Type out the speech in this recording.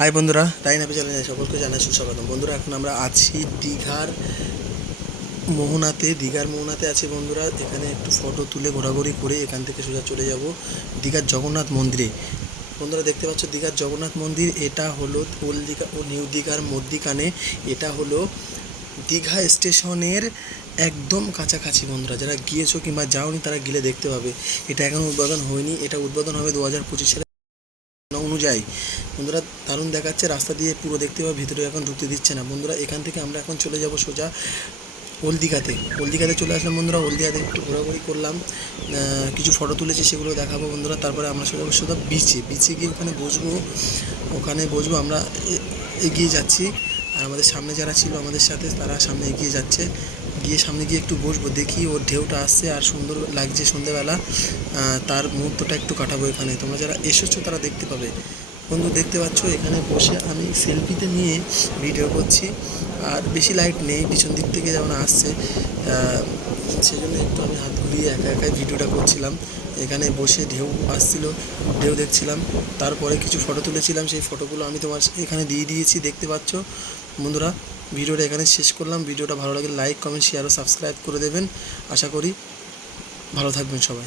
High বন্ধুরা, টাইনাপি চ্যানেলে সকলকে জানাই সুস্বাগতম। বন্ধুরা, এখন আমরা আছি দীঘার মোহনাতে আছি বন্ধুরা। এখানে একটু ফটো তুলে ঘোরাঘুরি করে এখান থেকে সোজা চলে যাব দীঘার জগন্নাথ মন্দিরে। বন্ধুরা, দেখতে পাচ্ছ দীঘার জগন্নাথ মন্দির। এটা হলো ওল্ড দীঘা ও নিউ দীঘার মধ্যিখানে। এটা হলো দীঘা স্টেশনের একদম কাছাকাছি। বন্ধুরা, যারা গিয়েছো কিংবা যাওনি তারা গেলে দেখতে পাবে। এটা এখন উদ্বোধন হয়নি, এটা উদ্বোধন হবে 2025 সালে অনুযায়ী। বন্ধুরা, দারুণ দেখাচ্ছে, রাস্তা দিয়ে পুরো দেখতে পাবে, ভিতরে এখন ঢুকতে দিচ্ছে না। বন্ধুরা, এখান থেকে আমরা এখন চলে যাব সোজা ওল্ড দীঘাতে চলে আসলাম। বন্ধুরা, ওল্ড দীঘাতে একটু ঘোরাঘুরি করলাম, কিছু ফটো তুলেছি, সেগুলো দেখাবো বন্ধুরা। তারপরে আমরা সোজা বিচে গিয়ে ওখানে বসবো। আমরা এগিয়ে যাচ্ছি, আর আমাদের সামনে যারা ছিল আমাদের সাথে তারা সামনে এগিয়ে যাচ্ছে। সামনে গিয়ে একটু বসবো, দেখি ওর ঢেউটা আসছে আর সুন্দর লাগছে সন্ধ্যেবেলা। তার মুহূর্তটা একটু কাটাবো এখানে। তোমরা যারা এসেছো তারা দেখতে পাবে। বন্ধু, দেখতে পাচ্ছ এখানে বসে আমি সেলফিতে নিয়ে ভিডিও করছি। আর বেশি লাইট নেই, পিছন দিক থেকে যেমন আসছে, সেজন্য একটু আমি হাত ঘুরিয়ে একা একাই ভিডিওটা করছিলাম। এখানে বসে ঢেউ আসছিল, ঢেউ দেখছিলাম। তারপরে কিছু ফটো তুলেছিলাম, সেই ফটোগুলো আমি তোমার এখানে দিয়ে দিয়েছি, দেখতে পাচ্ছ। বন্ধুরা, ভিডিওটা এখানে শেষ করলাম। ভিডিওটা ভালো লাগে লাইক, কমেন্ট, শেয়ার ও সাবস্ক্রাইব করে দেবেন। আশা করি ভালো থাকবেন সবাই।